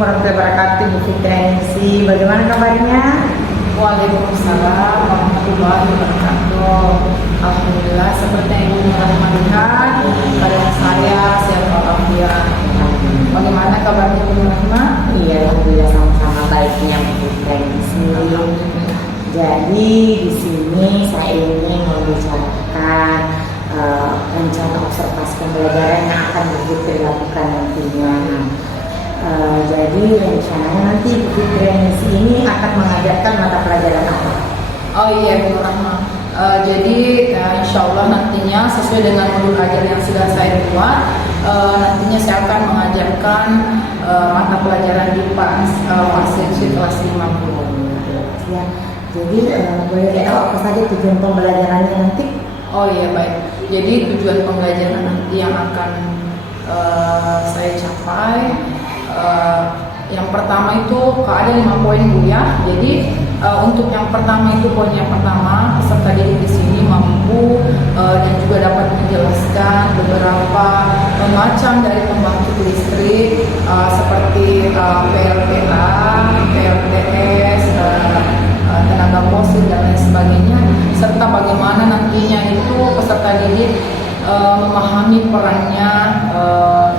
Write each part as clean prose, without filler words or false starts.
warahmatullahi wabarakatuh. Bu Fitri, bagaimana kabarnya? Waalaikumsalam warahmatullahi wabarakatuh. Alhamdulillah, seperti yang Ibu Rahma lihat, badan saya sehat walafiat. Bagaimana kabarnya Ibu Rahma? Iya, alhamdulillah sama-sama baiknya Bu Fitri. Jadi di sini saya ingin membicarakan rencana observasi pembelajaran yang akan Bu Fitri lakukan nantinya. Jadi rencananya nanti Bu Fitri ini akan mengajarkan mata pelajaran apa? Oh iya Bu Rahma. Jadi insya Allah nantinya sesuai dengan modul ajar yang sudah saya buat, nantinya saya akan mengajarkan mata pelajaran di fase kelas 50. Ya. Jadi boleh tahu apa saja tujuan pembelajarannya nanti? Oh iya baik. Jadi tujuan pembelajaran nanti yang akan saya capai, yang pertama itu ada 5 poin Bu ya. Jadi untuk yang pertama itu poin yang pertama, peserta didik di sini mampu dan juga dapat menjelaskan beberapa macam dari pembangkit listrik seperti PLTA, PLTS, tenaga fosil dan lain sebagainya, serta bagaimana nantinya itu peserta didik memahami perannya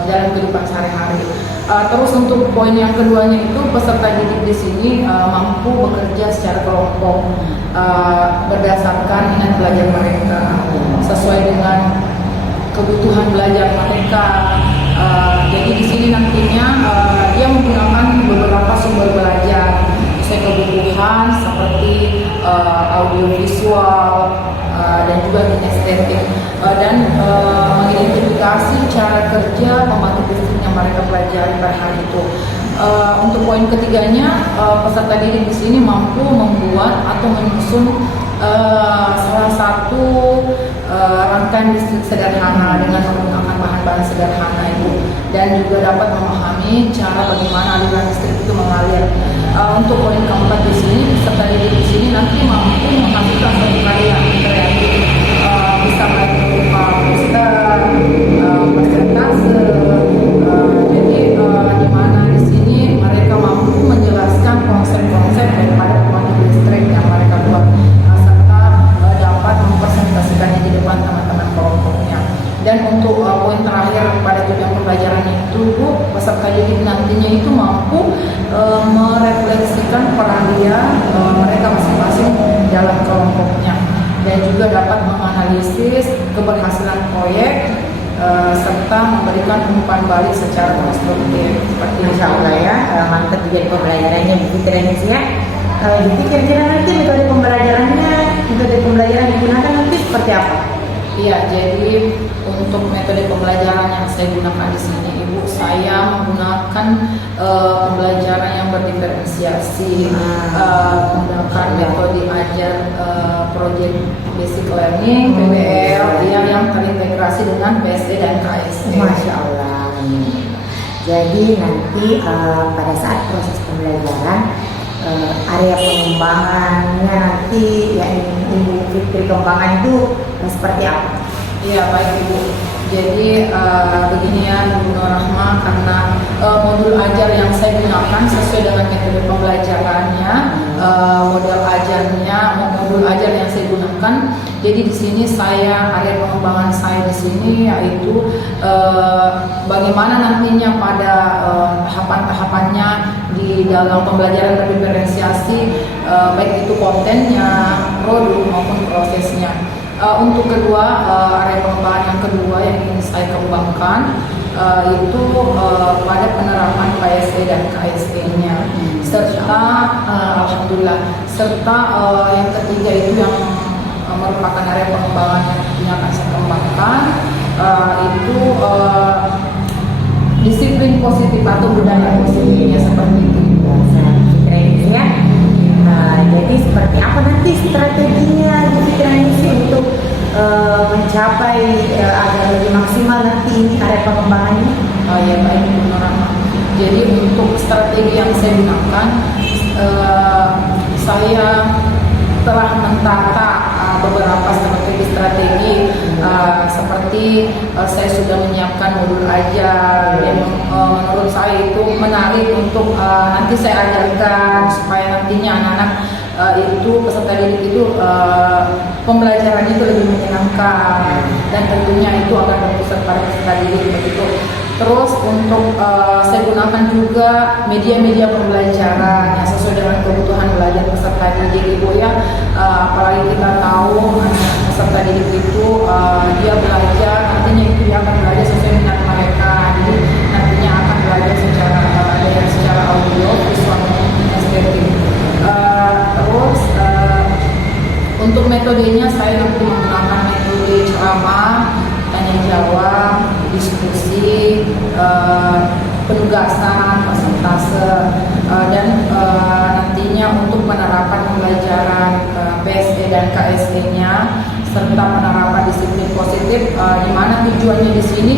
dalam kehidupan sehari-hari. Terus untuk poin yang keduanya itu peserta didik di sini mampu bekerja secara kelompok berdasarkan minat belajar mereka sesuai dengan kebutuhan belajar mereka. Jadi di sini nantinya dia menggunakan beberapa sumber belajar sesuai kebutuhan seperti audiovisual dan juga kinestetik dan mengidentifikasi cara kerja pembangkit listrik yang mereka pelajari pada hari itu. Untuk poin ketiganya, peserta didik di sini mampu membuat atau menyusun salah satu rangkaian listrik sederhana dengan menggunakan bahan-bahan sederhana itu, dan juga dapat memahami cara bagaimana aliran listrik itu mengalir. Untuk poin keempat di sini, peserta didik di sini nanti mampu menghasilkan suatu karya kreatif, bisa berupa poster, presentase. Jadi di mana di sini mereka mampu menjelaskan konsep-konsep daripada pembangkit listrik yang mereka buat, serta dapat mempresentasikannya di depan teman-teman kelompoknya. Dan untuk poin terakhir pada tujuan pembelajaran itu, peserta didik nantinya itu mampu merefleksikan peran mereka masing-masing dalam kelompoknya, dan juga dapat menganalisis keberhasilan proyek serta memberikan umpan balik secara konstruktif. Seperti Masya Allah ya, mantap juga pembelajarannya Bu Fitri ya. Jadi kira-kira nanti metode pembelajaran digunakan nanti seperti apa? Iya, jadi untuk metode pembelajaran yang saya gunakan di sini, Ibu, saya menggunakan pembelajaran yang berdiferensiasi, menggunakan metode ajar Project Basic Learning (PBL) yang terintegrasi dengan PSD dan KSD. Masya Allah. Jadi nanti pada saat proses pembelajaran, area pengembangannya nanti yang Ibu Fitri kembangkan itu seperti apa? Iya baik Ibu. Jadi begini ya Bu Rahma, karena modul ajar yang saya gunakan sesuai dengan metode pembelajarannya, model ajarnya, modul ajar yang saya gunakan. Jadi di sini area pengembangan saya di sini yaitu bagaimana nantinya pada tahapan-tahapannya di dalam pembelajaran berdiferensiasi, baik itu kontennya, produk maupun prosesnya. Untuk kedua, area pengembangan yang kedua yang ingin saya kembangkan itu pada penerapan PSD dan KSD-nya, serta alhamdulillah, serta yang ketiga itu yang merupakan area pengembangan yang akan saya kembangkan, itu disiplin positif atau budaya positifnya seperti itu. Ya. Jadi seperti apa nanti strateginya untuk mencapai agar lebih maksimal nanti ini area pengembangannya? Oh ya baik Bu Rahma. Jadi untuk strategi yang saya gunakan, saya telah mentata beberapa strategi seperti ini saya sudah menyiapkan modul ajar yang menurut saya itu menarik untuk nanti saya ajarkan supaya nantinya anak-anak itu peserta didik itu pembelajarannya itu lebih menyenangkan dan tentunya itu akan berpusat pada peserta didik begitu. Terus untuk saya gunakan juga media-media pembelajaran yang sesuai dengan kebutuhan belajar peserta didik Ibu ya. Apalagi kita tahu peserta didik itu dia belajar nantinya itu dia akan belajar sesuai minat mereka. Jadi nantinya akan belajar secara audio, visual, maupun estetik. Terus untuk metodenya saya nanti menggunakan metode ceramah, tanya jawab, diskusi, penugasan, persentase, dan nantinya untuk penerapan pembelajaran PSE dan KSE-nya serta penerapan disiplin positif, di mana tujuannya di sini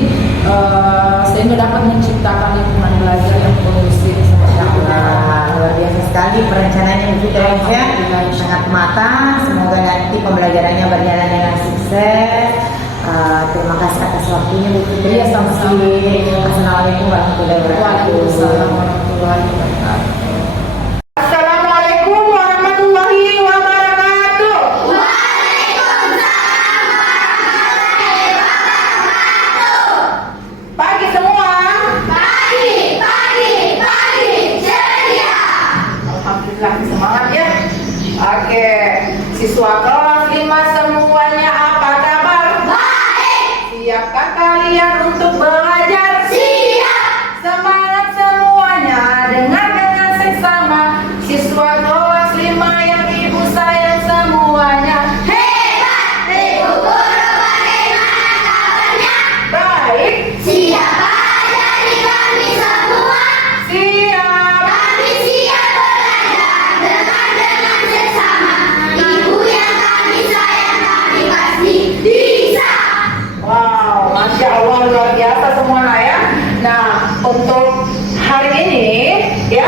sehingga dapat menciptakan lingkungan belajar yang kondusif seperti itu. Luar biasa sekali perencanaannya Ibu ya, sangat matang. Semoga nanti pembelajarannya berjalan dengan sukses. Terima kasih atas waktunya Bu Fitri. Sama-sama. Assalamualaikum warahmatullahi wabarakatuh. Waalaikumsalam warahmatullahi wabarakatuh. Assalamualaikum warahmatullahi wabarakatuh. Pagi semua. Alhamdulillah semangat ya. Oke, siswa kelas 5 semuanya apa kabar? Siapkah kalian untuk belajar? Siap. Semangat semuanya, dengar dengan seksama. Siswa kelas 5 yang ibu sayang semuanya. Hebat! Ibu guru bagaimana kabarnya? Baik. Siapa dari kami semua? Siap. Kami siap belajar, dengar dengan seksama. Ibu yang kami sayang, kami pasti bisa. Wow, Masya Allah luar biasa semua ya. Nah, untuk hari ini ya,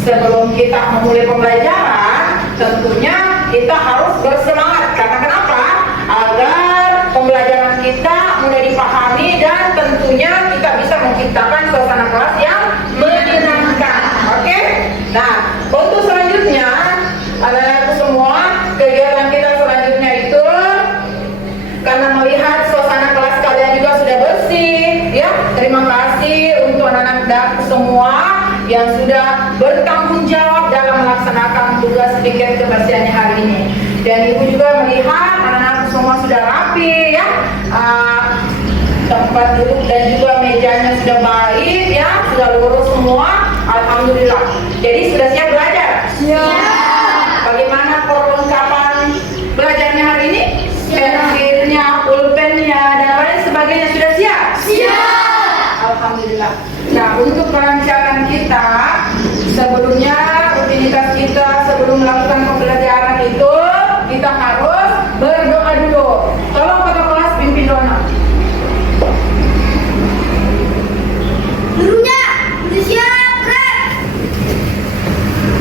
sebelum kita memulai pembelajaran, tentunya kita harus bersemangat. Karena kenapa? Agar pembelajaran kita mudah dipahami dan tentunya kita bisa menciptakan suasana kelas yang menyenangkan. Oke? Nah, untuk selanjutnya, anak-anakku semua, kegiatan kita selanjutnya itu karena melihat suasana kelas kalian juga sudah bersih ya. Terima kasih untuk anak-anak semua yang sudah bertanggung jawab dalam melaksanakan tugas piket kebersihannya hari ini. Dan ibu juga melihat anak-anak semua sudah rapi ya. Tempat duduk dan juga mejanya sudah baik ya, sudah lurus semua. Alhamdulillah. Jadi sudah siap belajar? Siap. Bagaimana perlengkapan belajarnya hari ini? Pensilnya, pulpennya, dan lain sebagainya sudah siap? Siap. Alhamdulillah. Nah, untuk perancangan kita, sebelumnya rutinitas kita sebelum melakukan pembelajaran itu, kita harus berdoa dulu. Tolong kakak kelas pimpin doa. Gurunya, udah siap, Ren.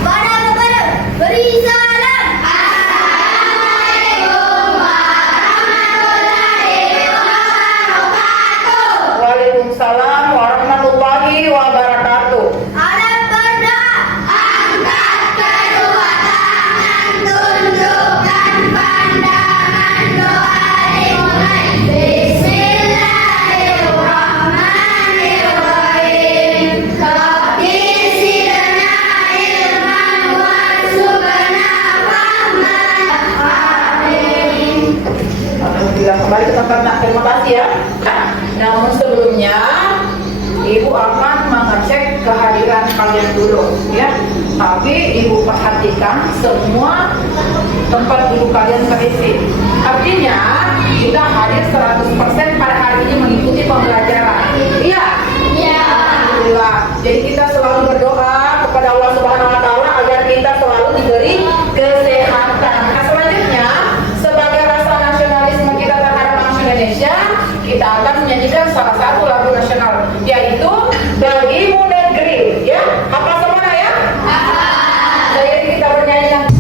Kepada beri salam. Assalamualaikum warahmatullahi wabarakatuh. Waalaikumsalam warahmatullahi wabarakatuh. Adab berdoa. Angkat kedua tangan, tunjukkan pandangan, doa dimulai. Bismillahirrahmanirrahim. Rabbil zidna ilman warzuqna fahman. Amin. Alhamdulillah, kembali ke tempatnya. Terima kasih ya. Namun sebelumnya ibu akan mengecek kehadiran kalian dulu ya. Tapi ibu perhatikan semua tempat duduk kalian terisi. Artinya kita hadir 100% pada hari ini mengikuti pembelajaran. Iya. Ya. Alhamdulillah. Jadi kita selalu berdoa kepada Allah Subhanahu wa taala agar kita selalu diberi kesehatan. Nah, selanjutnya sebagai rasa nasionalisme kita terhadap bangsa Indonesia, kita akan menyanyikan salah satu lagu nasional, yaitu Bagimu Negeri. Ya, apa semua ya? Jadi kita bernyanyi nanti.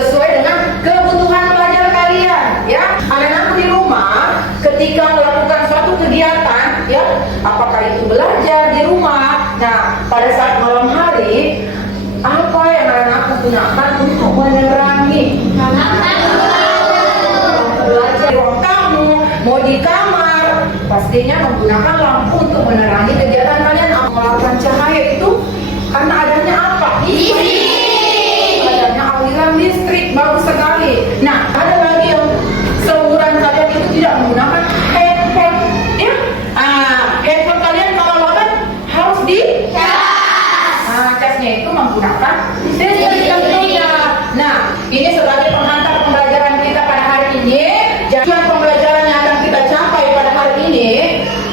sesuai dengan kebutuhan pelajar kalian, ya. Anak-anakku di rumah ketika melakukan suatu kegiatan, ya, apakah itu belajar di rumah, nah pada saat malam hari apa yang anak-anakku gunakan untuk menerangi? Belajar di ruang tamu, mau di kamar, pastinya menggunakan lampu untuk menerangi kegiatan kalian. Melakukan cahaya itu karena adanya apa? Adanya aliran listrik, bagus sekali. Nah, ada lagi yang seumuran kalian itu tidak menggunakan handphone, ya. Handphone kalian kalau lowbat harus di casnya itu menggunakan listrik tentunya. Nah, ini sebagai pengantar pembelajaran kita pada hari ini. Tujuan pembelajaran yang akan kita capai pada hari ini,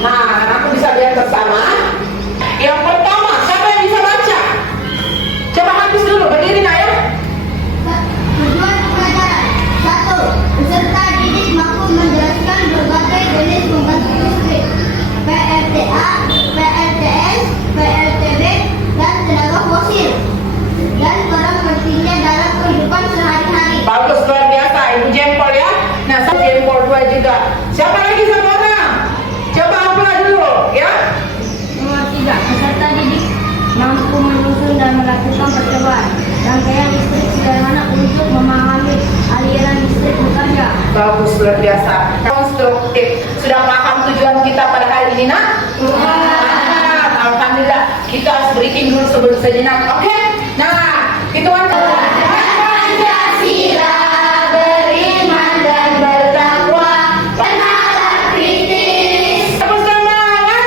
nah, aku bisa lihat bersama. Yang pertama, siapa yang bisa baca? Coba hapus dulu, berdiri nak ya. Tujuan pembelajaran 1. Peserta didik mampu menjelaskan berbagai jenis pembangkit listrik PLTA, PLTS, PLTB, dan tenaga fosil dan peran pentingnya dalam kehidupan sehari-hari. Bagus, luar biasa, Ibu jempol ya. Nah, saya jempol 2 juga. Siapa lagi satu orang? Coba apa dulu ya. Nomor 3. Peserta didik mampu menyusun dan melakukan percobaan rangkaian listrik sederhana untuk memahami aliran listrik bekerja. Bagus, luar biasa. Konstruktif. Sudah paham tujuan kita pada hari ini, nak? Alhamdulillah. Kita harus breaking dulu sebelum sejenak. Oke? Nah, itu kan Pancasila beriman dan bertakwa, bernalar kritis. Tepuk semangat.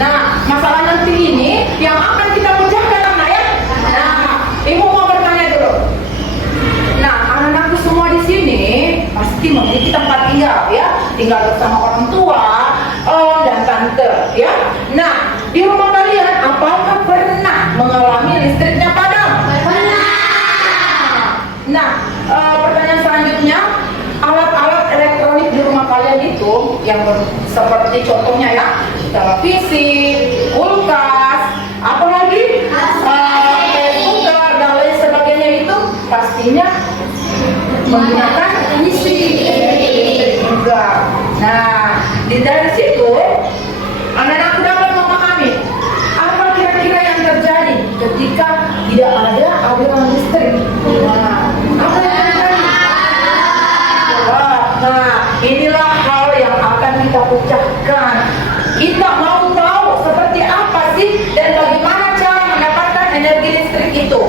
Nah, masalah nanti ini yang akan kita pecahkan, nak ya. Nah, Ibu mau bertanya dulu. Nah, anak-anakku semua di sini pasti memiliki tempat tinggal, ya. Tinggal bersama orang tua, om dan tante, ya. Nah, di rumah kalian apakah pernah mengalami listriknya padam? Nah, pertanyaan selanjutnya, alat-alat elektronik di rumah kalian itu yang seperti contohnya ya, televisi, kulkas, apalagi komputer dan lain sebagainya itu pastinya menggunakan listrik juga. Nah, dari situ anak-anak dapat memahami apa kira-kira yang terjadi ketika tidak ada aliran listrik. Nah, apa yang terjadi? Nah, inilah hal yang akan kita pecahkan. Kita mau tahu seperti apa sih dan bagaimana cara mendapatkan energi listrik itu.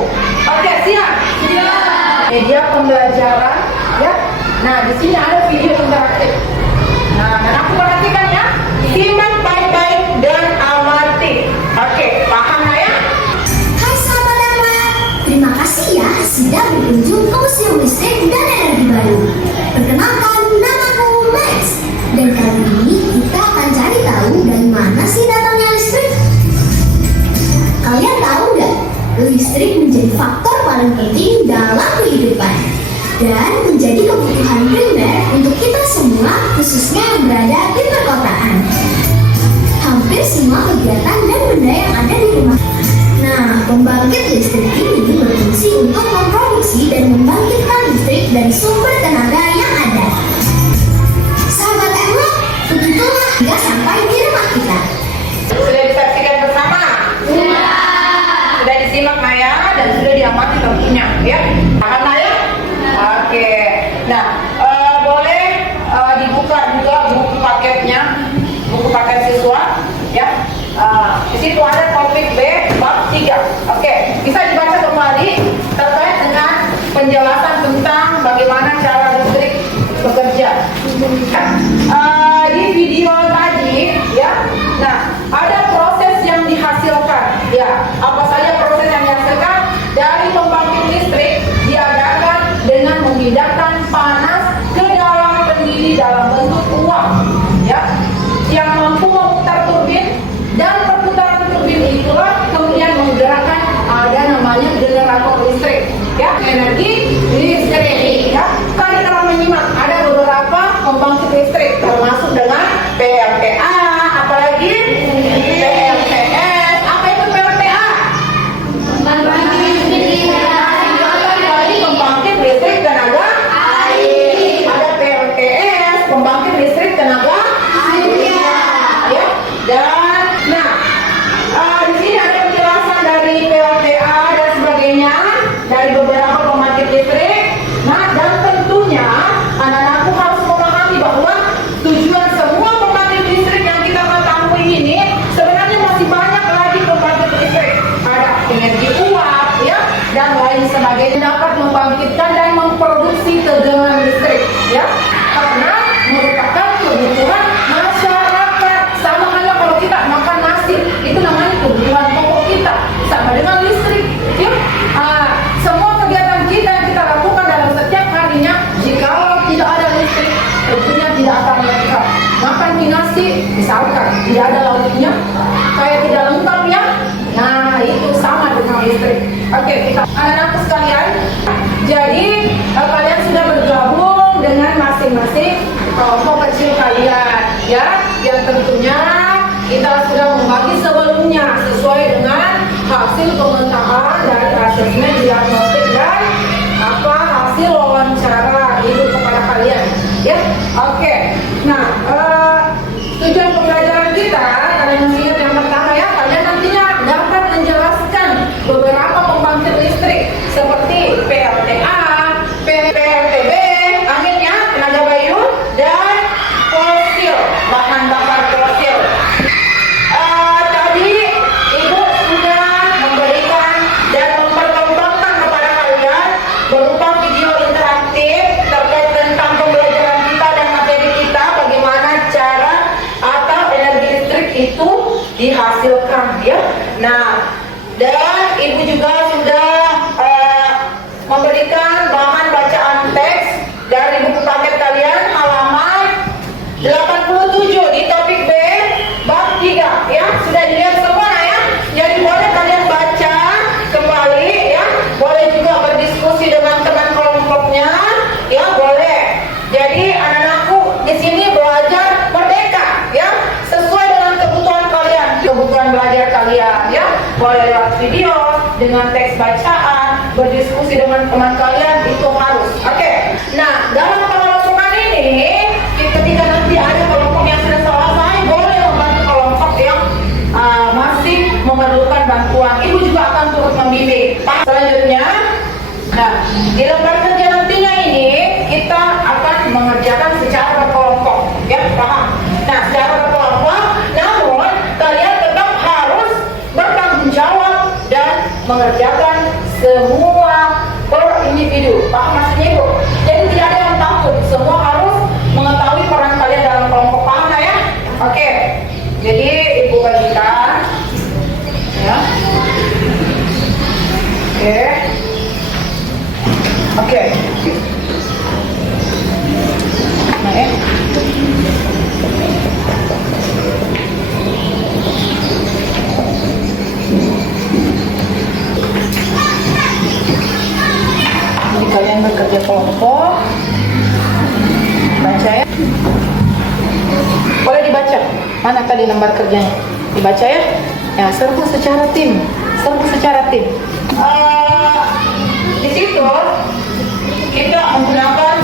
Oke, siap? Siap. Media pembelajaran, ya. Nah, di sini ada video interaktif. Nah, dan aku perhatikan ya. Simak baik-baik dan amati. Oke, paham nggak ya? Hai sahabat-sahabat, terima kasih ya sudah berkunjung ke Museum Listrik dan Energi Baru. Perkenalkan, namaku Max. Dan kali ini kita akan cari tahu dari mana sih datangnya listrik. Kalian tahu nggak? Listrik menjadi faktor paling penting dalam kehidupan dan menjadi kebutuhan primer untuk kita semua, khususnya yang berada di perkotaan. Hampir semua kegiatan dan benda yang ada di rumah. Nah, pembangkit listrik ini berfungsi untuk memproduksi dan membangkitkan listrik dari sumber tenaga yang ada. Sahabat Emma, begitulah hingga sampai di rumah kita. Sudah disaksikan bersama? Sudah disimak Naya dan sudah diamati tentunya, ya. Paham Naya? Oke. Nah, boleh dibuka juga buku paketnya, buku paket siswa, ya. Di situ ada topik B bab 3. Oke, bisa dibaca kembali terkait dengan penjelasan tentang bagaimana cara listrik bekerja. Di video tadi, ya. Nah, ada proses yang dihasilkan, ya. Apa saja proses yang dihasilkan dari pembangkit listrik? Diadakan dengan memindahkan panas ke dalam pendidih dalam bentuk uap, ya, yang mampu memutar turbin, dan perputaran turbin itulah kemudian menggerakkan ada namanya generator listrik, ya, energi listrik, ya. Tadi telah menyimak ada beberapa pembangkit listrik termasuk dengan PLTA, apalagi energi uap, ya, dan lain sebagainya dapat membangkitkan dan memproduksi tegangan listrik, ya, karena merupakan kebutuhan masyarakat. Sama halnya kalau kita makan nasi, itu namanya kebutuhan pokok kita, sama dengan listrik, ya. Semua kegiatan kita yang kita lakukan dalam setiap harinya, jika tidak ada listrik, tentunya tidak akan lengkap. Makan nasi, misalkan tidak ada lauknya, kayak tidak lengkap, ya. Nah, itu sama dengan listrik. Oke, kita anak-anak sekalian, jadi kalian sudah bergabung dengan masing-masing kelompok kecil kalian, ya, yang tentunya kita sudah membagi sebelumnya sesuai dengan hasil pemetaan dari asesmen diagnostik dan hasil wawancara itu kepada kalian, ya. Oke, nah tujuan pembelajaran kita, kalian masih ingat yang pertama, ya, kalian nantinya dapat menjelaskan beberapa pembangkit listrik seperti PLTA, PLTB, anginnya, tenaga bayu, dan fosil, bahan bakar fosil. Tadi Ibu sudah memberikan dan memperkembangkan kepada kalian berupa video interaktif terkait tentang pembelajaran kita dan materi kita, bagaimana cara atau energi listrik itu dihasilkan, ya. Nah, dan Ibu juga sudah memberikan bahan bacaan teks dari buku paket kalian halaman 87 di topik B bab 3, ya. Sudah dilihat semua, ya. Jadi boleh kalian baca kembali, ya. Boleh juga berdiskusi dengan teman kelompoknya, ya, boleh. Jadi anak-anakku di sini belajar merdeka, ya, sesuai dengan kebutuhan kalian, kebutuhan belajar kalian, ya. Boleh lewat video dengan teks bacaan, berdiskusi dengan teman kalian, itu harus. Oke. Nah, dalam pengelompokan ini, ketika nanti ada kelompok yang sudah selesai, boleh membantu kelompok yang masih memerlukan bantuan. Ibu juga akan turut membimbing. Selanjutnya, nah, di lembar kerja nantinya ini kita akan mengerjakan secara berkelompok, ya, paham? Nah, secara berkelompok, namun kalian tetap harus bertanggung jawab dan mengerjakan semua per individu. Paham maksudnya, Ibu? Jadi tidak ada yang takut, semua harus mengetahui peran kalian dalam kelompok. Paham, ya? Oke. Jadi Ibu bagikan, ya. Oke. Nah, ya. Jadi kalian bekerja kelompok, baca, ya. Boleh dibaca. Mana tadi lembar kerjanya? Dibaca, ya. Ya, serbu secara tim. Di situ kita menggunakan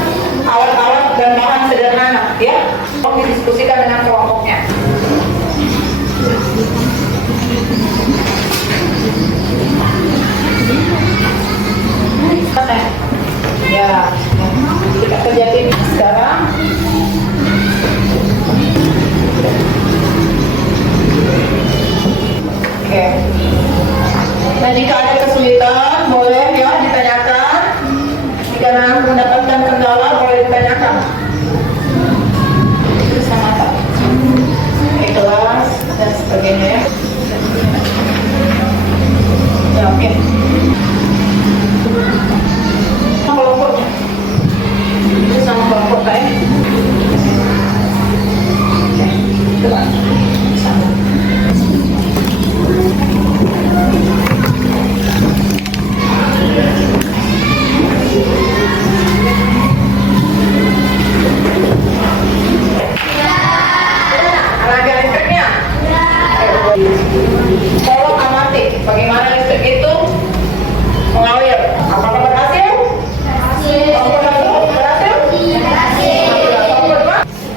alat-alat dan bahan sederhana, ya, untuk didiskusikan dengan kelompoknya. Ya, kita kerja tim sekarang. Oke. Nah, jika ada kesulitan boleh, ya, ditanyakan. Jika mendapatkan kendala boleh ditanyakan. Itu sama tak? Ikhlas dan sebagainya, ya. Ya, oke. Kelompoknya. Itu sama kelompok, ya. Oke. Coba. Sama. Tenaga listriknya? Tolong amati bagaimana listrik itu mengalir. Apakah berhasil? Berhasil?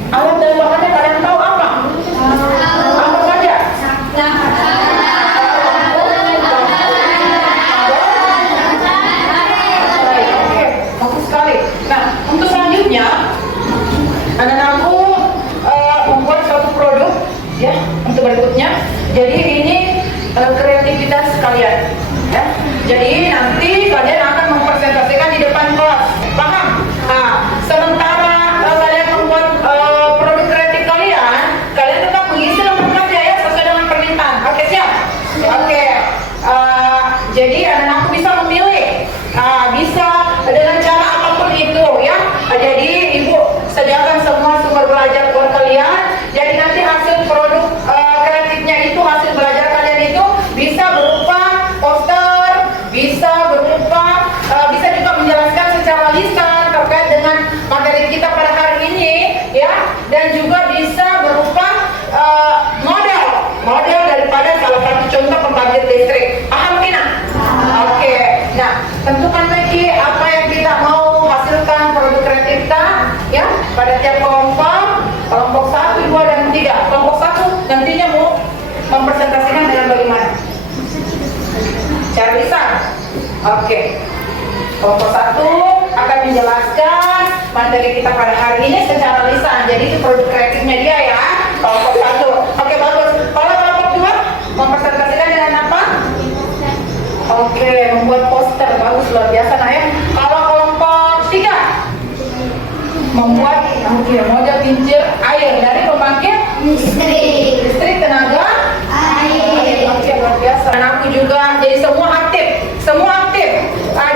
Alat dan bahannya kalian tahu apa? Apa saja? Oke, bagus sekali. Nah, untuk selanjutnya, anak-anakku membuat suatu produk, ya, untuk berikutnya. Jadi ini kreativitas kalian. Ya. Jadi nanti kalian akan mempresentasikan di depan kelas. Paham? Nah, sementara kalian membuat produk kreatif kalian, kalian tetap mengisi lembar kerja ya sesuai dengan permintaan. Oke, siap? Oke. Jadi anak-anakku bisa memilih. Bisa dengan cara apapun itu ya. Jadi ibu sediakan semua sumber belajar buat kalian. Jadi nanti hasil produk kreatifnya itu, hasil belajar kalian itu bisa berupa poster, bisa berupa, bisa juga menjelaskan secara lisan terkait dengan materi kita pada hari ini ya. Dan juga bisa berupa model daripada salah satu contoh pembangkit listrik. Paham Kina? Oke. Nah, tentukan lagi apa yang kita mau hasilkan produk kreatif kita ya pada tiap kelompok 1, 2, dan 3. Kelompok 1 nantinya mau mempresentasikan dengan bagaimana? Cara lisan. Oke. Kelompok 1 akan menjelaskan materi kita pada hari ini secara lisan. Jadi itu produk kreatifnya dia ya. Kelompok 1. Oke, bagus. Kalau kelompok 2 mempresentasikan dengan apa? Oke, membuat poster. Bagus, luar biasa nah ya. Kalau kelompok 3 membuat model kincir air dari pembangkit listrik tenaga air. Oke, luar biasa. Dan aku juga jadi semua aktif.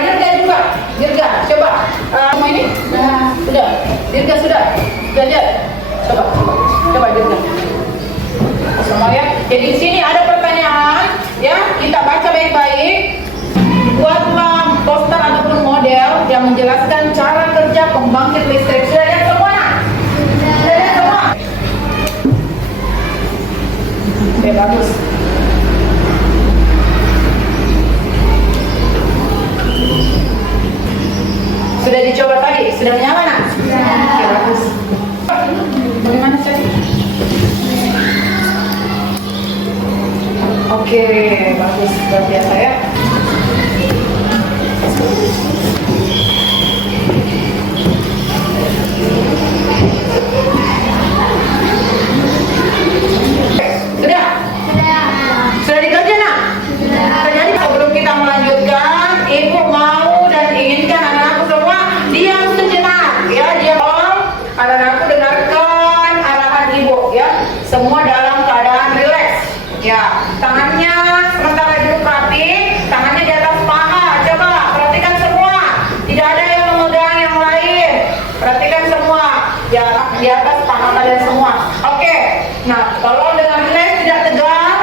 Dirga juga. Dirga, coba. Semua ini? Sudah. Dirga sudah. Sudah lihat. Coba Dirga. Semua ya. Jadi di sini ada pertanyaan ya. Kita baca baik-baik. Buatlah poster ataupun model yang menjelaskan cara kerja pembangkit listrik. Sudah lihat semua? Sudah lihat semua? Oke, bagus. Sudah dicoba tadi? Sudah menyala nak? Oke, bagus. Bagaimana tadi? Oke, bagus. Luar biasa ya. Sudah dikerja nak? Jadi sebelum kita melanjutkan, ibu mau dan inginkan anak-anakku semua diam sejenak ya. Diam, anak-anakku dengarkan arahan ibu ya. Semua dalam keadaan rileks ya. Tangannya sementara duduk rapi, tangannya di atas paha. Coba perhatikan semua, tidak ada yang memegang yang lain. Perhatikan semua ya, di atas paha kalian semua. Oke. Nah, kalau dengan rileks tidak tegang,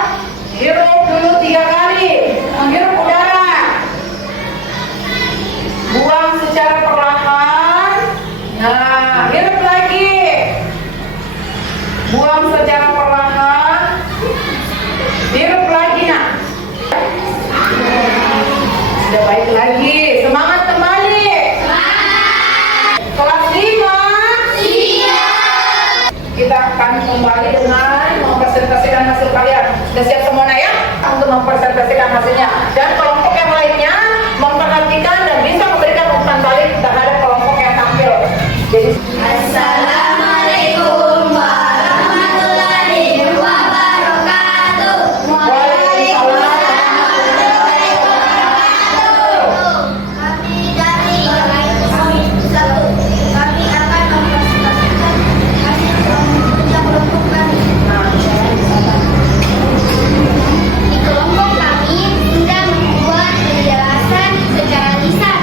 hirup dulu 3 kali, menghirup udara. Buang secara perlahan. Nah, hirup lagi. Buang secara perlahan. Hirup lagi nak. Sudah baik lagi. Semangat kembali. Kelas 5. Kita akan kembali dengan mempresentasikan hasil kalian. Sudah siap semua nak ya? Untuk mempresentasikan hasilnya. Dan kelompok yang lainnya memperhatikan dan bisa memberikan umpan balik terhadap kelompok yang tampil. Jadi Assalamualaikum warahmatullahi wabarakatuh. Kami dari kelompok 1. Kami akan mempresentasikan hasil kelompok kami. Di kelompok kami sudah membuat penjelasan secara lisan.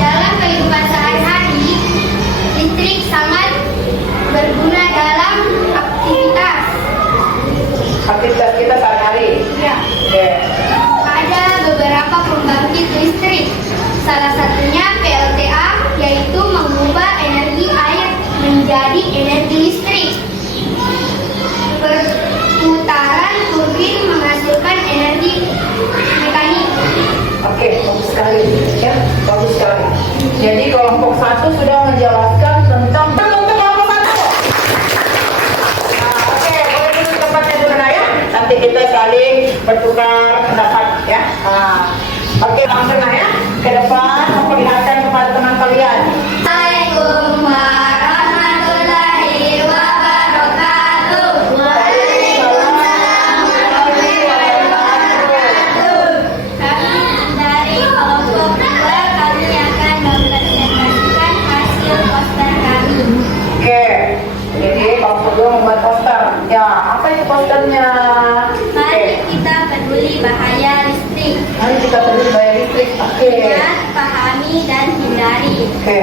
Dalam kehidupan sehari-hari, listrik sangat berguna dalam aktivitas. aktivitas kita sehari-hari. Ya. Oke. Ada beberapa pembangkit listrik. Salah satunya PLTA, yaitu mengubah energi air menjadi energi listrik. Perputaran turbin menghasilkan energi mekanik. Oke, bagus sekali. Ya, bagus sekali. Jadi kelompok 1 sudah menjelaskan tentang untuk kelompok 1. Nah, oke, boleh duduk tempatnya dulu nah ya. Nanti kita saling bertukar pendapat ya. Oke, langsung nah ya. Ke depan memperlihatkan kepada teman kalian. Assalamualaikum warahmatullahi wabarakatuh. Waalaikumsalam warahmatullahi wabarakatuh. Kami Oke. Ingat, pahami, dan hindari. Oke.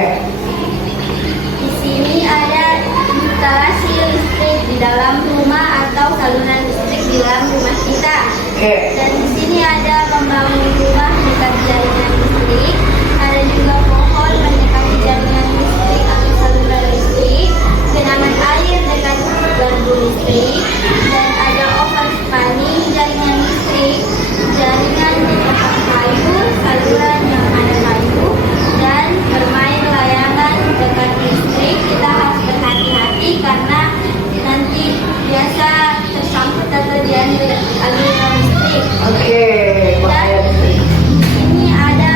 Di sini ada instalasi listrik di dalam rumah atau saluran listrik di dalam rumah kita. Oke. Dan di sini ada membangun rumah dekat jaringan listrik. Ada juga pohon mendekati jaringan listrik atau saluran listrik. Genangan air dekat gardu listrik. Dan ada oven paning jaringan listrik. Jaringan di tempat kayu, saluran yang ada kayu, dan bermain layangan dekat listrik. Kita harus berhati-hati karena nanti biasa tersangkut atau diambil aliran listrik. Oke. Bahaya Dan listrik. ini ada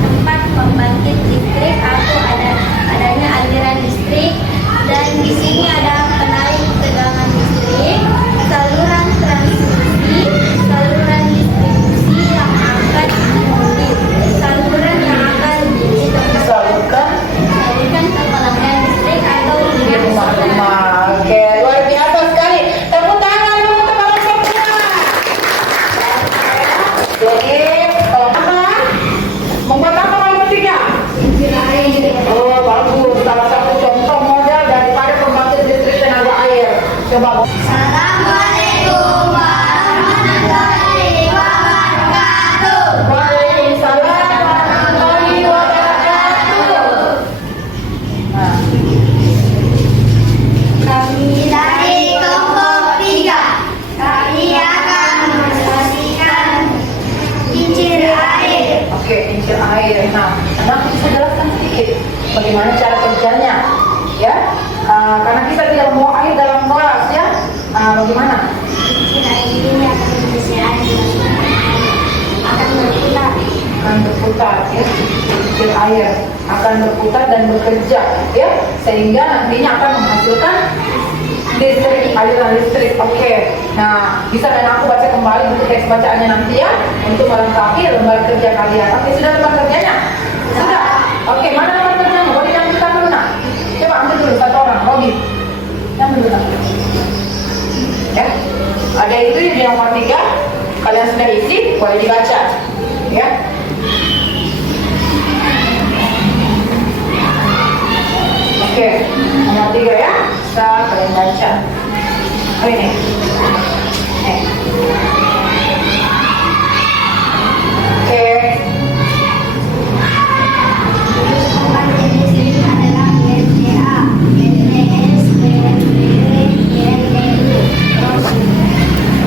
tempat pembangkit listrik atau adanya aliran listrik, dan di sini ada penarik tegangan listrik, saluran transmisi, saluran distribusi yang akan diunit, saluran yang akan Salurkan disalurkan ke pelanggan listrik atau di rumah-rumah. Oke, luar biasa sekali. Tepuk tangan dulu untuk para semua. Jadi, apa? Membuat apa kamu bertiga? Oh, bagus. Salah satu contoh model daripada pembangkit listrik tenaga air. Coba. Assalamualaikum warahmatullahi wabarakatuh. Waalaikumsalam warahmatullahi wabarakatuh. Nah, Kami dari kelompok 3. Kami akan menyaksikan kincir air. oke, kincir air. Nah, anak bisa jelaskan sedikit bagaimana cara kerjanya, ya? Karena kita tidak mau air dalam gelas, ya? Bagaimana? Kincir air ini akan mengisi air akan berputar. Akan berputar, ya? Kincir air akan berputar dan bekerja, ya? Sehingga nantinya akan menghasilkan listrik, aliran listrik. Oke. Nah, bisa dan aku baca kembali buku teks bacaannya nanti, ya, untuk melengkapi lembar kerja kalian. Oke, sudah lembar kerjanya? Sudah. Oke, mana lembar kerjanya? Boleh diambilkan dulu, nak? Coba ambil dulu satu orang, Robi. Ambil dulu, nak. Ya. Ada itu di nomor 3. Kalian sudah isi, boleh dibaca. Ya. Oke, nomor 3 ya. Bisa kalian baca. Oh ini. Oke. Pembangkit listrik adalah BTA, BTS, BMPW, BMPU.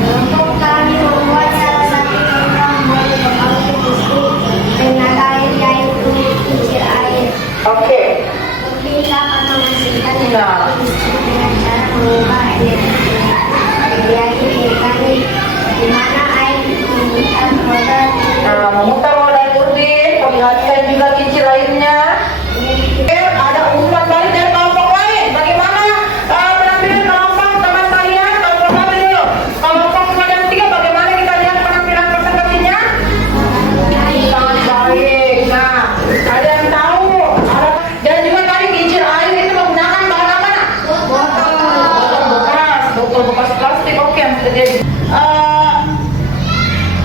Kelompok kami membuat salah satu program model pembangkit listrik tenaga air yaitu kincir air. Oke. Kita akan menghasilkan Nah. listrik dengan cara mengubah energi menjadi mekanik, di mana air memutar roda Nah, memutar roda turbin, perlihatkan juga kincir airnya. Oke, ada umpan balik dari kelompok lain. Bagaimana penampilan kelompok teman kalian? Kelompok apa dulu? Kelompok yang 3, bagaimana kita lihat penampilan presentasinya? Sangat baik. Nah, ada yang tahu? Dan juga tadi kincir air itu menggunakan bahan apa, nak? Botol bekas plastik. Oke, yang terjadi.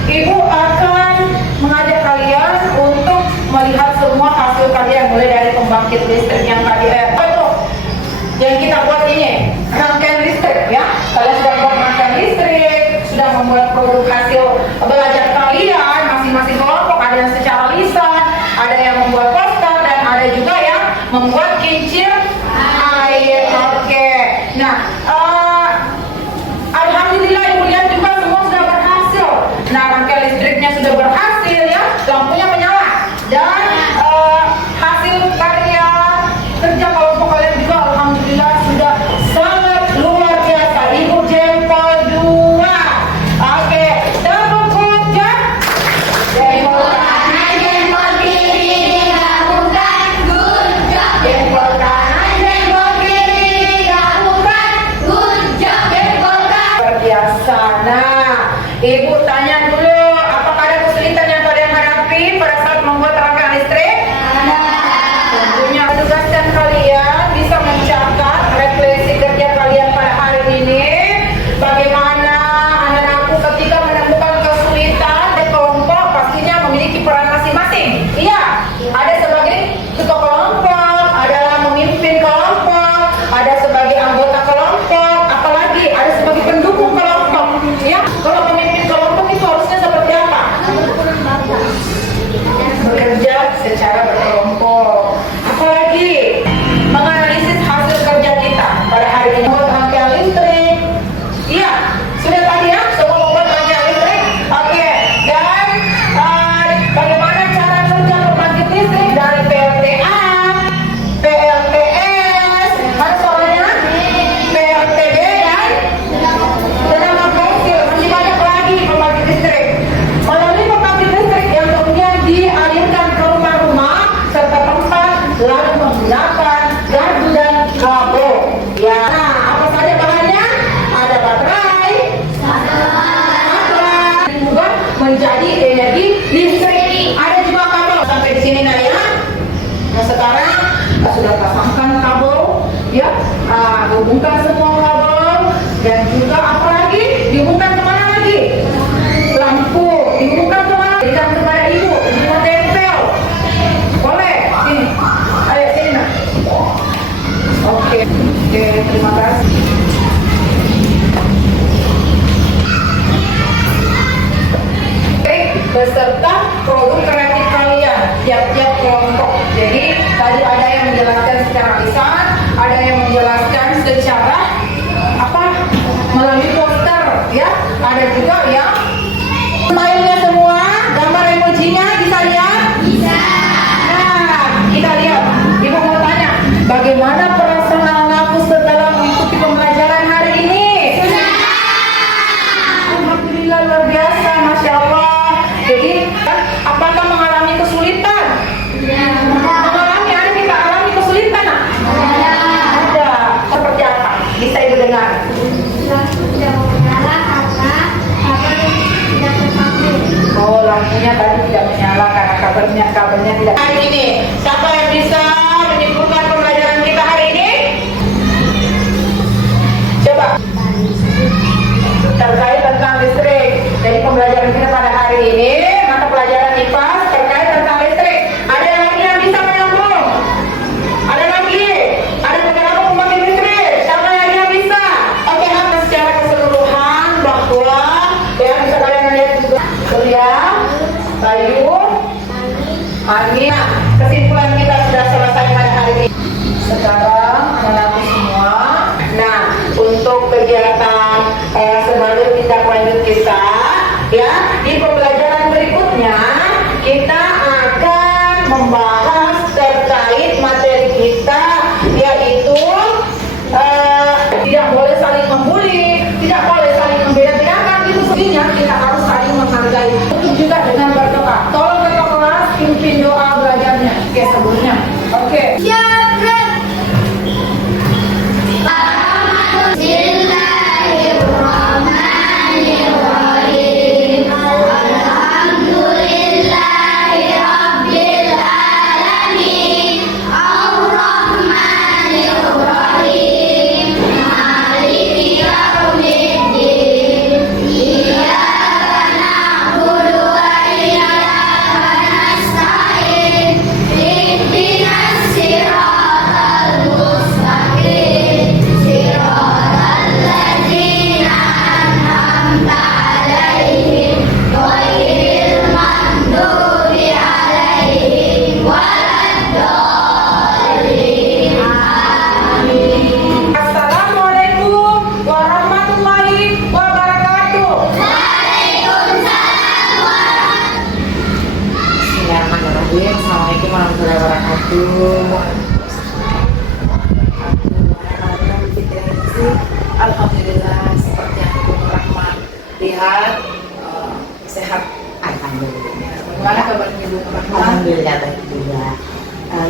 Ibu akan mengajak kalian untuk melihat semua hasil kalian, mulai dari pembangkit listrik yang tadi apa itu yang kita buat ini, rangkaian listrik, ya. Kalian sudah buat rangkaian listrik, sudah membuat produk hasil belajar kalian masing-masing kelompok. Ada yang secara lisan, ada yang membuat poster, dan ada juga yang membuat kincir air. Oke. Nah, alhamdulillah ibu lihat juga semua sudah berhasil. Nah, rangkaian listriknya sudah berhasil, ya, lampunya menyala, dan hasil karya kerja kelompok kalian juga alhamdulillah sudah sangat luar biasa. Ibu jempol 2. Oke, tepuk tangan. Jempol kanan, jempol kiri, dilakukan good job. Jempol kanan, Iya, ada sebagai ketua kelompok, ada memimpin kelompok, ada sebagai anggota kelompok, apalagi ada sebagai pendukung kelompok. Ya, kalau pemimpin kelompok itu harusnya seperti apa? Bekerja secara berkelompok. Apalagi menganalisis hasil kerja kita pada hari ini. Membuat rangkaian listrik. Iya, sudah tadi ya, semua membuat rangkaian listrik. Oke, dan bagaimana cara kerja pembangkit listrik dari PLTA, PLTS, mana suaranya? PLTB dan tenaga fosil. Masih banyak lagi pembangkit listrik. Melalui pembangkit listrik yang kemudian dialirkan ke rumah-rumah serta tempat lalu menggunakan gardu dan kabel. Ya, nah, apa saja bahannya? Ada baterai, juga menjadi energi listrik. Ada juga kabel sampai di sini nah ya. Nah sekarang kita sudah pasangkan kabel, ya, hubungkan semua kabel dan juga apa lagi? Dihubungkan kemana lagi? Lampu dihubungkan kemana? Berikan kepada ibu, ibu tempel. Boleh? Sini. Ayo sini nak. Oke, terima kasih. Beserta produk kreatif kalian tiap-tiap kelompok. Jadi tadi ada yang menjelaskan secara lisan, ada yang menjelaskan secara apa melalui poster, ya. Ada juga yang filenya semua, gambar emojinya bisa lihat? Bisa. Nah, kita lihat. Ibu mau tanya, bagaimana perasaan aku setelah mengikuti pembelajaran hari ini? Alhamdulillah luar biasa, masya Allah. Jadi, apakah mengalami kesulitan? Mengalami, ada kita alami kesulitan? Ada. Seperti apa? Bisa ibu dengar? Oh, lampunya tadi tidak menyala karena kabelnya tidak. Hari ini, siapa yang bisa menyimpulkan pembelajaran kita hari ini? Coba. Terkait tentang listrik. Jadi pembelajaran kita pada hari ini, mata pelajaran IPA terkait tentang listrik. Ada lagi yang bisa menyambung? Ada lagi? Ada beberapa pembangkit listrik. Siapa lagi yang bisa? Oke, secara keseluruhan bahwa ya bisa kalian lihat juga. Kuliah, Bayu, Ani. Nah, kesimpulan kita sudah selesai pada hari ini. Sekarang anak-anak semua. Nah, untuk kegiatan sebagai tindak lanjut kita, ya di pembelajaran berikutnya kita akan membahas terkait materi kita, yaitu tidak boleh saling membuli, tidak boleh saling membeda-bedakan. Itu sebenarnya kita harus saling menghargai. Untuk juga dengan berdoa. Tolong kakak kelas pimpin doa belajarnya. Oke, sebelumnya. Oke. Assalamualaikum warahmatullahi wabarakatuh. Alhamdulillah, seperti yang Ibu Rahman lihat, sehat. Alhamdulillah. Bagaimana kabarnya Ibu Rahman? Alhamdulillah baik juga.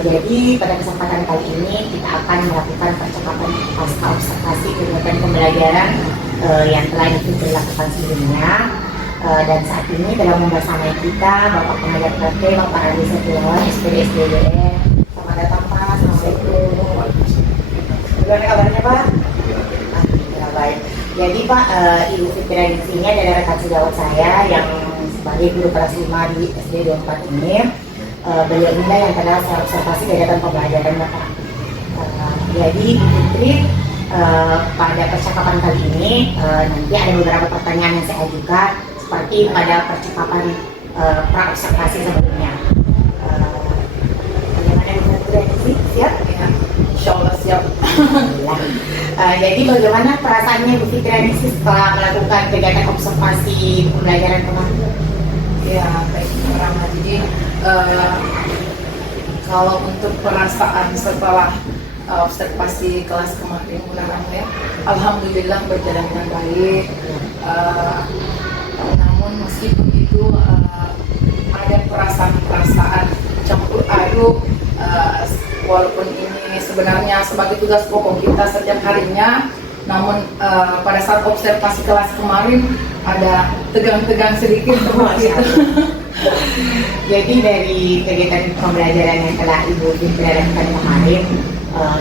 Jadi pada kesempatan kali ini kita akan melakukan percakapan pasca observasi kegiatan pembelajaran yang telah dilakukan sebelumnya. Dan saat ini dalam membersamai kita Bapak Pengajar PT, Bapak Radi Setiawan, SPD SDDN. Selamat datang Pak. Assalamualaikum. Bagaimana kabarnya Pak? Alhamdulillah baik. Jadi Pak, Ibu Fitri di sini adalah rekan sejawat saya yang sebagai guru kelas 5 di SD 24 ini. beliau inilah yang telah saya observasi kegiatan pembelajaran Bapak. Jadi Bu Fitri, pada percakapan kali ini nanti ada beberapa pertanyaan yang saya ajukan seperti pada percakapan pra-observasi sebelumnya. Bagaimana Bu Fitri? Siap? Ya, insya Allah siap. Alhamdulillah. Jadi bagaimana perasaannya Bu Fitri setelah melakukan kegiatan observasi pembelajaran kemarin? Ya, baik Rama. Jadi kalau untuk perasaan setelah observasi kelas kemarin ya, alhamdulillah berjalan dengan baik. Namun meskipun itu ada perasaan-perasaan campur aduk, walaupun ini sebenarnya sebagai tugas pokok kita setiap harinya, namun pada saat observasi kelas kemarin ada tegang-tegang sedikit seperti itu. Jadi dari kegiatan pembelajaran yang telah Ibu Fitri lakukan kemarin,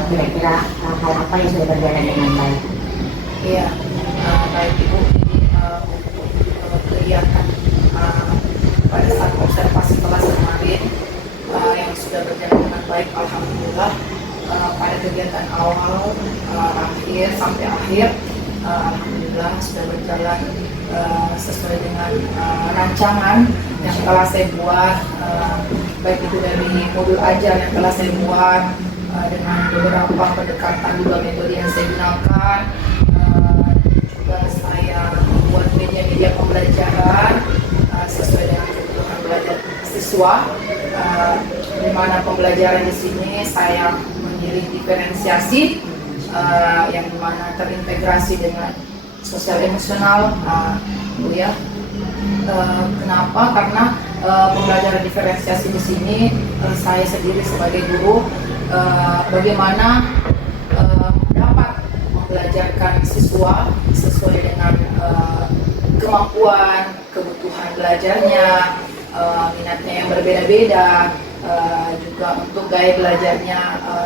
kira-kira hal apa yang sudah berjalan dengan baik? Iya, baik Ibu. Kegiatan pada saat observasi kelas kemarin yang sudah berjalan dengan baik, alhamdulillah. Pada kegiatan awal, akhir sampai akhir, alhamdulillah sudah berjalan sesuai dengan rancangan yang telah saya buat, baik itu dari modul ajar yang telah saya buat dengan beberapa pendekatan juga metode yang saya gunakan. Juga saya membuat media-media pembelajaran sesuai dengan kebutuhan belajar siswa, di mana pembelajaran di sini saya memilih diferensiasi yang dimana terintegrasi dengan sosial emosional, Bu ya. Kenapa? Karena pembelajaran diferensiasi di sini saya sendiri sebagai guru bagaimana dapat membelajarkan siswa sesuai dengan kemampuan, kebutuhan belajarnya, minatnya yang berbeda-beda, juga untuk gaya belajarnya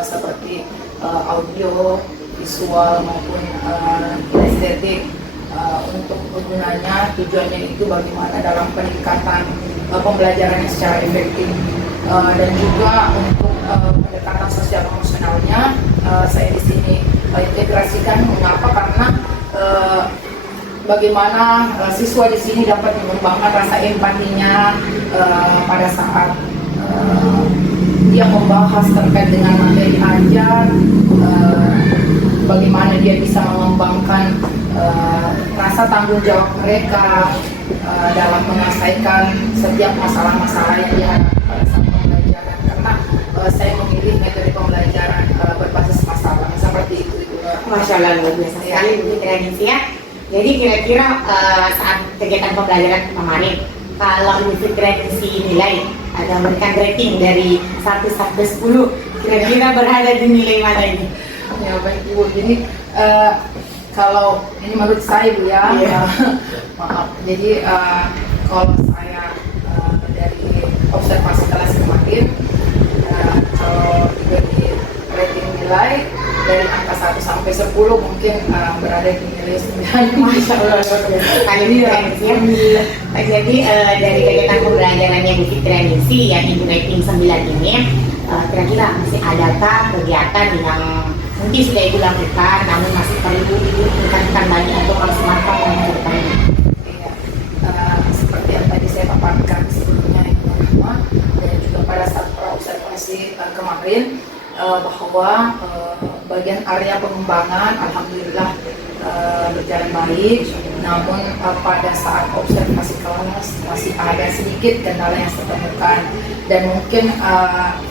seperti audio, visual maupun kinestetik. Untuk gunanya, tujuannya itu bagaimana dalam peningkatan pembelajarannya secara efektif, dan juga untuk pendekatan sosial emosionalnya saya di sini integrasikan. Mengapa? Karena bagaimana siswa di sini dapat mengembangkan rasa empatinya pada saat dia membahas terkait dengan materi ajar, bagaimana dia bisa mengembangkan rasa tanggung jawab mereka dalam menyelesaikan setiap masalah-masalah yang dihadapi pada saat pembelajaran. Karena saya memilih metode pembelajaran berbasis masalah seperti itu. Masya Allah, luar biasa sekali Bu Fitri ya. Jadi kira-kira saat kegiatan pembelajaran kemarin, kalau Bu Fitri nilai ada memberikan rating dari 1 sampai 10, kira-kira berada di nilai mana ini? Ya baik Ibu, jadi kalau ini menurut saya Bu ya, maaf. Jadi kalau saya dari observasi kelas kemarin, kalau dari rating nilai dari angka 1 sampai 10 mungkin berada di nilai 9. Masya Allah, luar biasa sekali Bu Fitri ya. Jadi dari kegiatan pembelajarannya Bu Fitri yang Ibu rating 9 ini, kira-kira masih adakah kegiatan yang mungkin sudah Ibu lakukan namun masih perlu Ibu tingkatkan lagi atau maksimalkan yang bertanya? Seperti yang tadi saya paparkan sebelumnya Ibu Rahma, dan juga pada saat observasi kemarin, bahwa bagian area pengembangan alhamdulillah berjalan baik, namun pada saat observasi kelas masih ada sedikit kendala yang saya temukan, dan mungkin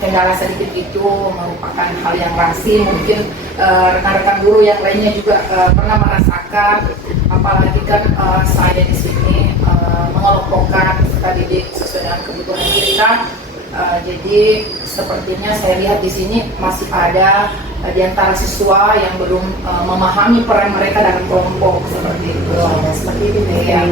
kendala sedikit itu merupakan hal yang lazim. Mungkin rekan-rekan guru yang lainnya juga pernah merasakan, apalagi kan saya di sini mengelompokkan peserta didik sesuai dengan kebutuhan kita. Jadi sepertinya saya lihat di sini masih ada di antara siswa yang belum memahami peran mereka dalam kelompok seperti itu. Seperti itu ya.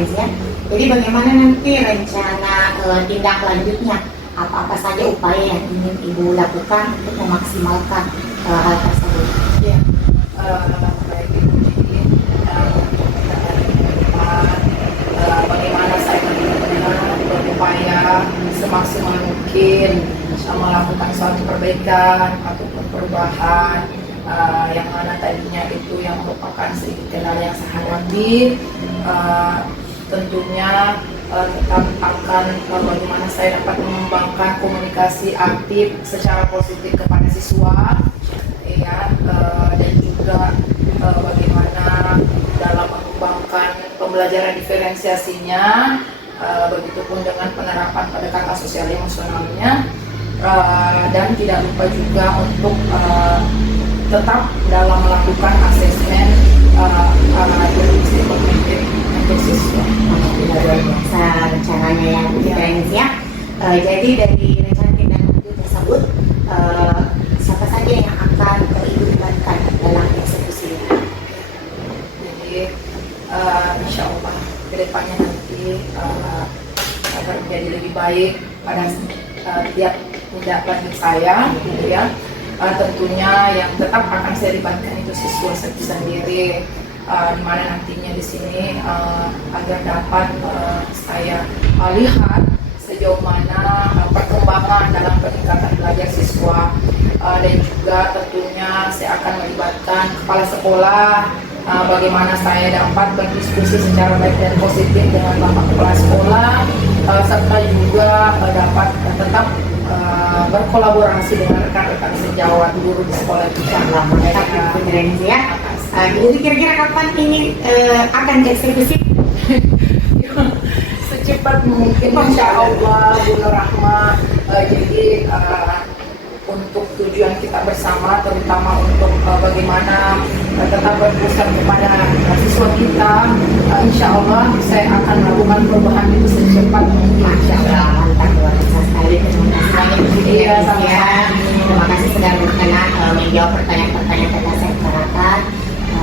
Jadi bagaimana nanti rencana tindak lanjutnya? Apa-apa saja upaya yang ingin Ibu lakukan untuk memaksimalkan hal tersebut? Ya, baik Ibu. Jadi untuk bagaimana saya melihat berupaya semaksimal mungkin melakukan suatu perbaikan ataupun perubahan yang mana tadinya itu yang merupakan sedikit kendala yang sangat wajib. Tentunya tetap akan bagaimana saya dapat mengembangkan komunikasi aktif secara positif kepada siswa, ya, dan juga bagaimana dalam mengembangkan pembelajaran diferensiasinya, begitupun dengan penerapan pendekatan sosial emosionalnya, dan tidak lupa juga untuk tetap dalam melakukan asesmen untuk siswa. Luar biasa rencananya yang keren ya. Jadi dari rencana tindak lanjut tersebut, siapa saja yang akan dilibatkan dalam eksekusinya? Jadi insya Allah kedepannya nanti agar menjadi lebih baik pada tiap tindak lanjut saya, gitu ya. Tentunya yang tetap akan saya libatkan itu siswa sendiri, di mana nantinya di sini agar dapat saya lihat sejauh mana perkembangan dalam peningkatan belajar siswa, dan juga tentunya saya akan melibatkan kepala sekolah, bagaimana saya dapat berdiskusi secara baik dan positif dengan bapak kepala sekolah, serta juga dapat tetap berkolaborasi dengan rekan-rekan sejawat guru di sekolah kita. Keren ya. Jadi kira-kira kapan ini akan dieksekusi? Secepat mungkin insya Allah, Bu Nur Rahma. Jadi untuk tujuan kita bersama, terutama untuk bagaimana tetap berpusat kepada siswa kita, insya Allah saya akan melakukan perubahan itu secepat mungkin. Insya Allah. Mantap, luar biasa sekali. Terima kasih banyak Bu Siti. Iya, sama-sama. Terima kasih sudah berkenan menjawab pertanyaan-pertanyaan yang telah saya utarakan.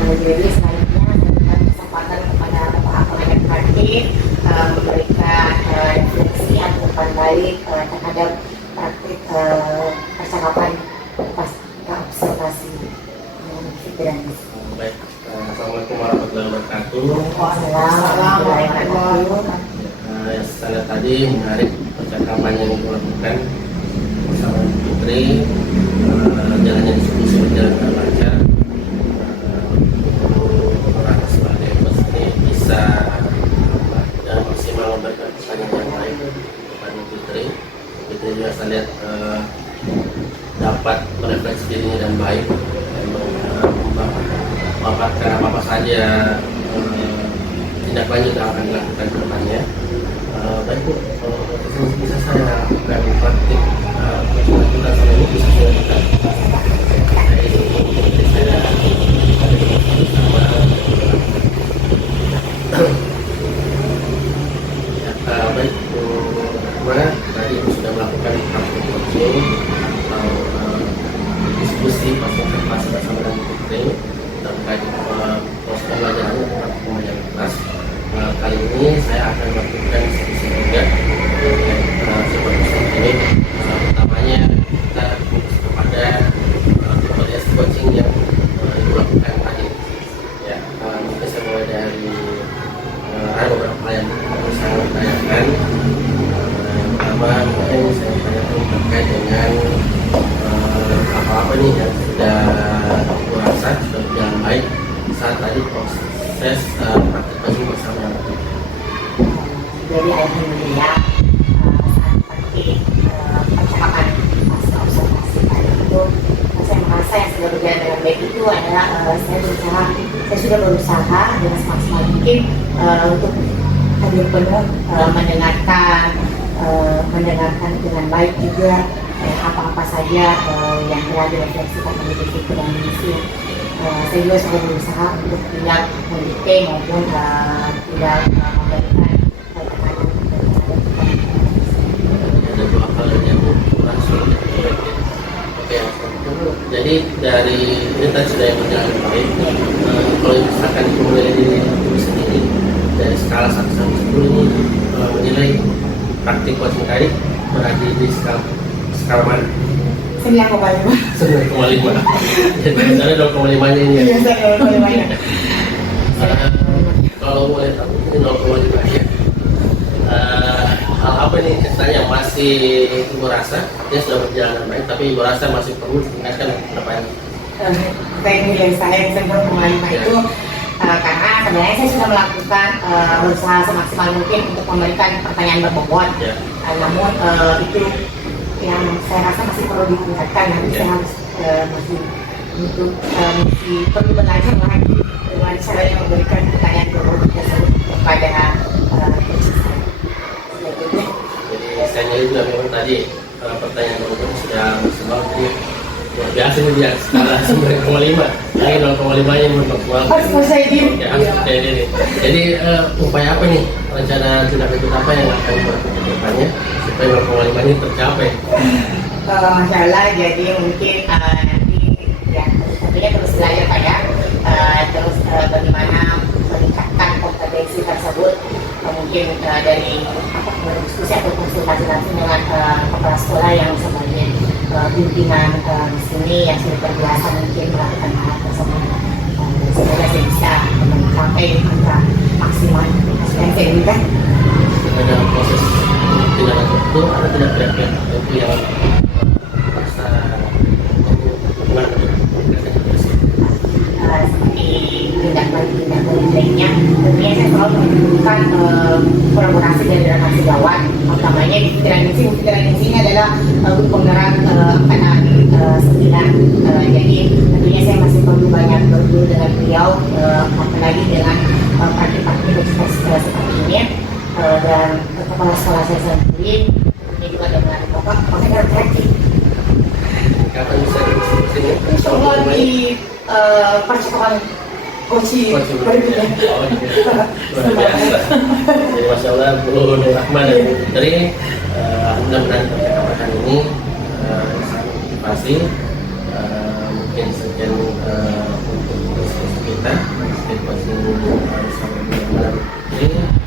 Jadi selanjutnya saya berikan kesempatan kepada Bapak Pengajar Praktik memberikan refleksi atau umpan balik terhadap praktik percakapan pasca observasi Fitrani. Baik, assalamualaikum warahmatullahi wabarakatuh. Waalaikumsalam warahmatullahi wabarakatuh. Setelah tadi menarik percakapan yang dilakukan bersama Putri, jalannya diskusi berjalan dengan lancar. Orang sebagai peserta bisa dan maksimal memberikan pertanyaan yang baik kepada Putri. Putri juga saya lihat dapat merefleksi dirinya dan baik dan memaparkan apa saja tindak lanjut yang akan dilakukan ke depannya. Baik Bu, bisa saya lakukan praktik lanjutan sama ini bisa saya lakukan. Baik Bu, mana tadi Bu sudah melakukan praktik coaching atau diskusi pas bersama dengan Putri terkait proses pembelajaran atau pembelajaran kelas. Kali ini saya akan melakukan diskusi juga seperti ini. Utamanya kita fokus kepada metode coaching yang dilakukan tadi. Ya, mungkin saya mulai dari ada beberapa hal yang saya tanyakan. Yang pertama mungkin saya tanyakan terkait dengan apa-apa nih yang sudah kurasa sudah berjalan baik saat tadi proses praktik coaching bersama. Jadi alhamdulillah saat praktik percakapan pasca observasi tadi itu saya merasa yang sudah berjalan dengan baik itu adalah saya sudah berusaha dengan semaksimal mungkin untuk hadir penuh mendengarkan dengan baik juga apa-apa saja yang telah direfleksikan oleh Dikti dan Misi. Saya juga sudah berusaha untuk tidak mendikte maupun tidak memberikan tekanan. Ada dua hal yang kurang sulit. Oke, jadi dari ini tadi sudah yang berjalan baik. Kalau misalkan menilai diri sendiri dari skala 1 sampai 10 ini menilai praktik coaching tadi berada di skala mana? 9,5. 9,5. Jadi misalnya 2,5 nya ini ya. Iya, 2,5. Kalau boleh tahu ini 0,5 ya. Hal apa nih ceritanya masih Ibu rasa dia sudah berjalan dengan baik, tapi Ibu rasa masih perlu ditingkatkan ke depan? Teknik yang saya bisa berpengalaman itu karena sebenarnya saya sudah melakukan berusaha semaksimal mungkin untuk memberikan pertanyaan berbobot. Ya. Namun itu yang saya rasa masih perlu ditingkatkan. Nanti saya harus masih perlu belajar lagi bagaimana caranya memberikan pertanyaan berbobot tersebut kepada Jadi saya juga memang tadi pertanyaan berbobot sudah maksimal, jadi ya, biasa dia skala 9,5 lagi 0,5 yang memperkuat. Jadi upaya apa nih, rencana tindak lanjut apa yang akan dilakukan ke depannya supaya 0,5 ini tercapai? Masya Allah, jadi mungkin nanti ya tentunya terus belajar Pak ya, terus bagaimana meningkatkan kompetensi tersebut, mungkin dari berdiskusi atau konsultasi langsung dengan kepala sekolah yang sebagai pimpinan di sini yang sudah terbiasa mungkin melakukan hal tersebut. Semoga saya bisa mencapai angka maksimal yang saya inginkan. Dalam proses tindak lanjut itu ada tidak pihak-pihak tertentu yang merasa seperti tindak lanjut lainnya, tentunya saya selalu membutuhkan kolaborasi dari rekan sejawat, utamanya di Federasi ini adalah grup penggerak angkatan 9. Jadi tentunya saya masih perlu banyak berguru dengan beliau, apalagi dengan praktik-praktik seperti ini, dan kepala sekolah saya sendiri ini juga dengan bapak praktik. kapan bisa di Insya Allah di percakapan Koci berikutnya. Oh iya, luar biasa. Jadi Masya Allah, Bu Nur Rahman dari mudah-mudahan percakapan ini pasti mungkin sekian untuk diskusi kita, diskusi malam ini.